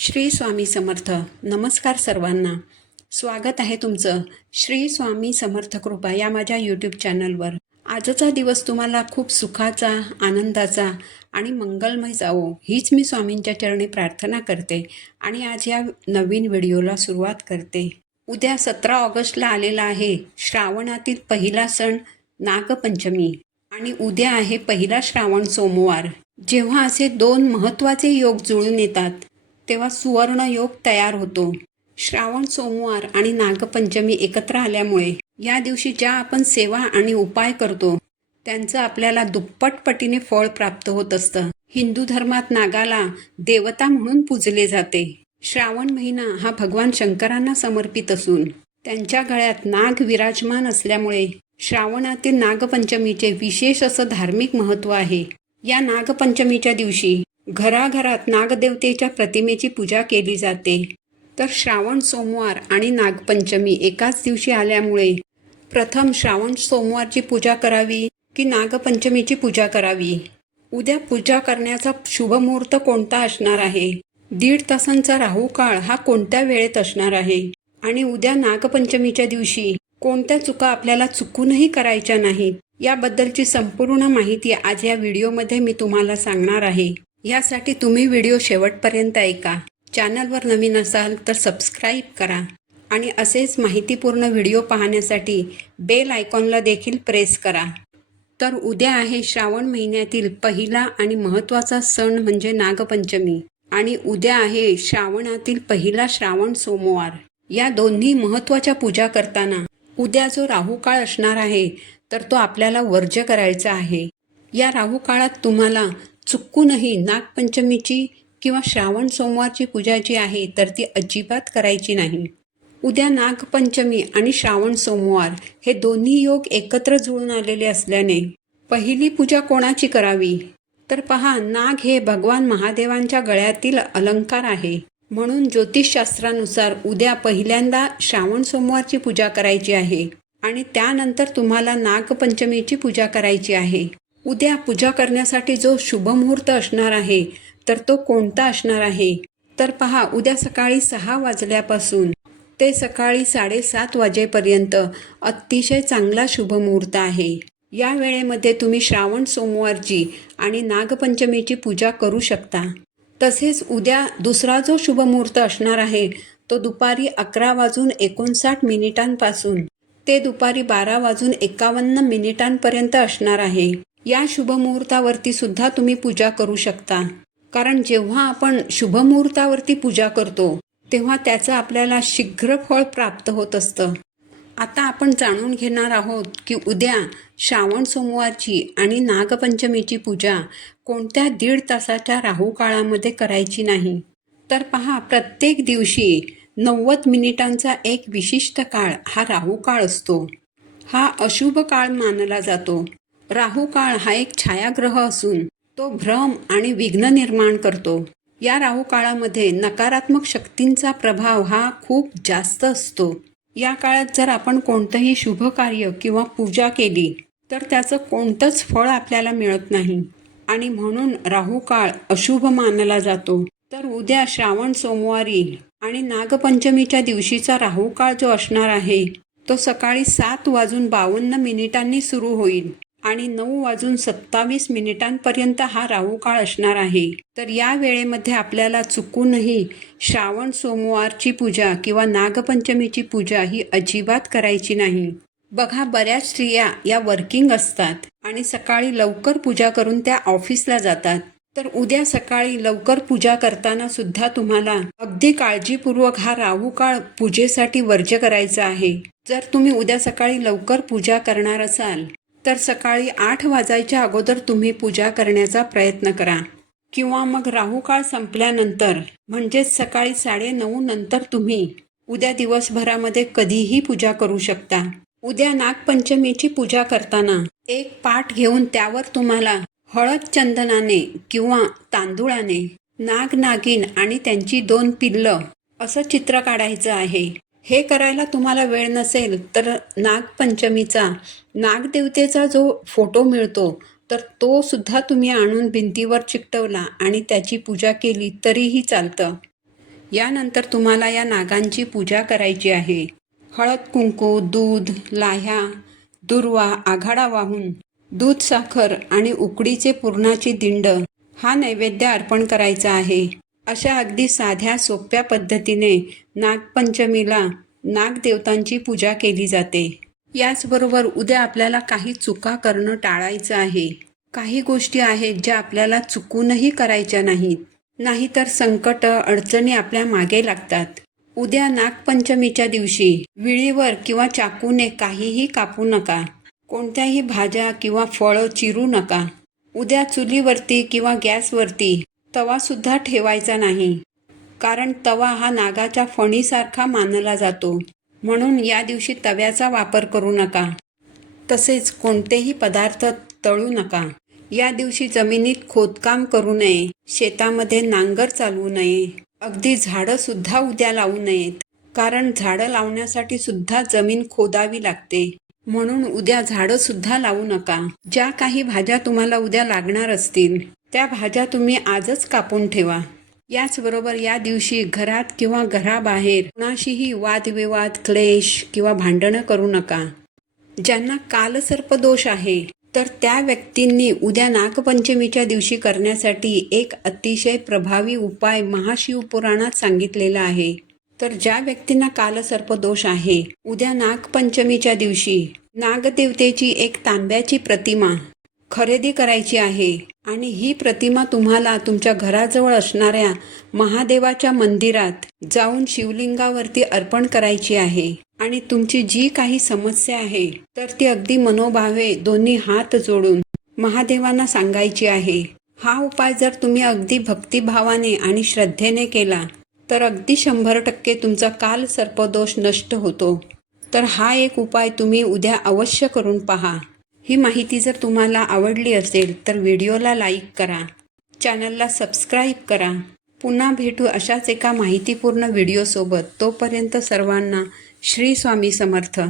श्री स्वामी समर्थ. नमस्कार सर्वांना. स्वागत आहे तुमचं श्री स्वामी समर्थ कृपा या माझ्या यूट्यूब चॅनलवर. आजचा दिवस तुम्हाला खूप सुखाचा, आनंदाचा आणि मंगलमय जावो हीच मी स्वामींच्या चरणी प्रार्थना करते आणि आज या नवीन व्हिडिओला सुरुवात करते. उद्या 17 ऑगस्टला आलेला आहे श्रावणातील पहिला सण नागपंचमी आणि उद्या आहे पहिला श्रावण सोमवार. जेव्हा असे दोन महत्त्वाचे योग जुळून येतात तेव्हा सुवर्ण योग तयार होतो. श्रावण सोमवार आणि नागपंचमी एकत्र आल्यामुळे या दिवशी ज्या आपण सेवा आणि उपाय करतो त्यांचं आपल्याला दुप्पट पटीने फळ प्राप्त होत असतं. हिंदू धर्मात नागाला देवता म्हणून पूजले जाते. श्रावण महिना हा भगवान शंकरांना समर्पित असून त्यांच्या गळ्यात नाग विराजमान असल्यामुळे श्रावणातील नागपंचमीचे विशेष असं धार्मिक महत्त्व आहे. या नागपंचमीच्या दिवशी घराघरात नागदेवतेच्या प्रतिमेची पूजा केली जाते. तर श्रावण सोमवार आणि नागपंचमी एकाच दिवशी आल्यामुळे प्रथम श्रावण सोमवारची पूजा करावी की नागपंचमीची पूजा करावी? उद्या पूजा करण्याचा शुभमुहूर्त कोणता असणार आहे? 1.5 तासांचा राहू काळ हा कोणत्या वेळेत असणार आहे? आणि उद्या नागपंचमीच्या दिवशी कोणत्या चुका आपल्याला चुकूनही करायच्या नाहीत याबद्दलची संपूर्ण माहिती आज या व्हिडिओमध्ये मी तुम्हाला सांगणार आहे. यासाठी तुम्ही व्हिडिओ शेवटपर्यंत ऐका. चॅनलवर नवीन असाल तर सबस्क्राईब करा आणि असेच माहितीपूर्ण व्हिडिओ पाहण्यासाठी बेल आयकॉनला देखील प्रेस करा. तर उद्या आहे श्रावण महिन्यातील पहिला आणि महत्त्वाचा सण म्हणजे नागपंचमी आणि उद्या आहे श्रावणातील पहिला श्रावण सोमवार. या दोन्ही महत्त्वाच्या पूजा करताना उद्या जो राहू काळ असणार आहे तर तो आपल्याला वर्ज्य करायचा आहे. या राहू काळात तुम्हाला चुकूनही नागपंचमीची किंवा श्रावण सोमवारची पूजा जी आहे तर ती अजिबात करायची नाही. उद्या नागपंचमी आणि श्रावण सोमवार हे दोन्ही योग एकत्र जुळून आलेले असल्याने पहिली पूजा कोणाची करावी? तर पहा, नाग हे भगवान महादेवांच्या गळ्यातील अलंकार आहे. म्हणून ज्योतिषशास्त्रानुसार उद्या पहिल्यांदा श्रावण सोमवारची पूजा करायची आहे आणि त्यानंतर तुम्हाला नागपंचमीची पूजा करायची आहे. उद्या पूजा करण्यासाठी जो शुभमुहूर्त असणार आहे तर तो कोणता असणार आहे? तर पहा, उद्या सकाळी 6 वाजल्यापासून ते सकाळी 7:30 वाजेपर्यंत अतिशय चांगला शुभमुहूर्त आहे. या वेळेमध्ये तुम्ही श्रावण सोमवारची आणि नागपंचमीची पूजा करू शकता. तसेच उद्या दुसरा जो शुभमुहूर्त असणार आहे तो दुपारी 11:59 पासून ते दुपारी 12:51 असणार आहे. या शुभमुहूर्तावरती सुद्धा तुम्ही पूजा करू शकता. कारण जेव्हा आपण शुभमुहूर्तावरती पूजा करतो तेव्हा त्याचं आपल्याला शीघ्र फळ प्राप्त होत असतं. आता आपण जाणून घेणार आहोत की उद्या श्रावण सोमवारची आणि नागपंचमीची पूजा कोणत्या 1.5 तासाच्या राहू काळामध्ये करायची नाही. तर पहा, प्रत्येक दिवशी 90 मिनिटांचा एक विशिष्ट काळ हा राहू काळ असतो. हा अशुभ काळ मानला जातो. राहू काळ हा एक छायाग्रह असून तो भ्रम आणि विघ्न निर्माण करतो. या राहू काळामध्ये नकारात्मक शक्तींचा प्रभाव हा खूप जास्त असतो. या काळात जर आपण कोणतंही शुभ कार्य किंवा पूजा केली तर त्याचं कोणतंच फळ आपल्याला मिळत नाही आणि म्हणून राहू काळ अशुभ मानला जातो. तर उद्या श्रावण सोमवारी आणि नागपंचमीच्या दिवशीचा राहू काळ जो असणार आहे तो सकाळी 7:52 सुरू होईल आणि 9:27 हा राहू काळ असणार आहे. तर या वेळेमध्ये आपल्याला चुकूनही श्रावण सोमवारची पूजा किंवा नागपंचमीची पूजा ही अजिबात करायची नाही. बघा, बऱ्याच स्त्रिया या वर्किंग असतात आणि सकाळी लवकर पूजा करून त्या ऑफिसला जातात. तर उद्या सकाळी लवकर पूजा करताना सुद्धा तुम्हाला अगदी काळजीपूर्वक हा राहू काळ पूजेसाठी वर्ज्य करायचा आहे. जर तुम्ही उद्या सकाळी लवकर पूजा करणार असाल तर सकाळी 8 वाजायच्या अगोदर तुम्ही पूजा करण्याचा प्रयत्न करा किंवा मग राहू काळ संपल्यानंतर म्हणजेच सकाळी 9:30 नंतर तुम्ही उद्या दिवसभरामध्ये कधीही पूजा करू शकता. उद्या नागपंचमीची पूजा करताना एक पाट घेऊन त्यावर तुम्हाला हळद चंदनाने किंवा तांदुळाने नाग, नागिन आणि त्यांची 2 पिल्लं असं चित्र काढायचं आहे. हे करायला तुम्हाला वेळ नसेल तर नागपंचमीचा नागदेवतेचा जो फोटो मिळतो तर तो सुद्धा तुम्ही आणून भिंतीवर चिकटवला आणि त्याची पूजा केली तरीही चालतं. यानंतर तुम्हाला या नागांची पूजा करायची आहे. हळद कुंकू, दूध, लाह्या, दुर्वा, आघाडा वाहून दूध, साखर आणि उकडीचे पुरणाची दिंड हा नैवेद्य अर्पण करायचा आहे. अशा अगदी साध्या सोप्या पद्धतीने नागपंचमीला नागदेवतांची पूजा केली जाते. याचबरोबर उद्या आपल्याला काही चुका करणं टाळायचं आहे. काही गोष्टी आहेत ज्या आपल्याला चुकूनही करायच्या नाहीत, नाहीतर संकट, अडचणी आपल्या मागे लागतात. उद्या नागपंचमीच्या दिवशी विळीवर किंवा चाकूने काहीही कापू नका. कोणत्याही भाज्या किंवा फळं चिरू नका. उद्या चुलीवरती किंवा गॅसवरती तवासुद्धा ठेवायचा नाही, कारण तवा हा नागाच्या फणीसारखा मानला जातो. म्हणून या दिवशी तव्याचा वापर करू नका. तसेच कोणतेही पदार्थ तळू नका. या दिवशी जमिनीत खोदकाम करू नये, शेतामध्ये नांगर चालवू नये, अगदी झाडंसुद्धा उद्या लावू नयेत, कारण झाडं लावण्यासाठी सुद्धा जमीन खोदावी लागते. म्हणून उद्या झाडंसुद्धा लावू नका. ज्या काही भाज्या तुम्हाला उद्या लागणार असतील त्या भाज्या तुम्ही आजच कापून ठेवा. याचबरोबर या दिवशी घरात किंवा घराबाहेर कुणाशीही वादविवाद, क्लेश किंवा भांडणं करू नका. ज्यांना कालसर्पदोष आहे तर त्या व्यक्तींनी उद्या नागपंचमीच्या दिवशी करण्यासाठी एक अतिशय प्रभावी उपाय महाशिवपुराणात सांगितलेला आहे. तर ज्या व्यक्तींना कालसर्पदोष आहे, उद्या नागपंचमीच्या दिवशी नागदेवतेची एक तांब्याची प्रतिमा खरेदी करायची आहे आणि ही प्रतिमा तुम्हाला तुमच्या घराजवळ असणाऱ्या महादेवाच्या मंदिरात जाऊन शिवलिंगावरती अर्पण करायची आहे. आणि तुमची जी काही समस्या आहे तर ती अगदी मनोभावे दोन्ही हात जोडून महादेवांना सांगायची आहे. हा उपाय जर तुम्ही अगदी भक्तिभावाने आणि श्रद्धेने केला तर अगदी 100% तुमचा काल सर्पदोष नष्ट होतो. तर हा एक उपाय तुम्ही उद्या अवश्य करून पहा. ही माहिती जर तुम्हाला आवडली असेल तर व्हिडिओला लाईक करा, चॅनलला सबस्क्राईब करा. पुन्हा भेटू अशाच एका माहितीपूर्ण व्हिडिओसोबत. तोपर्यंत सर्वांना श्री स्वामी समर्थ.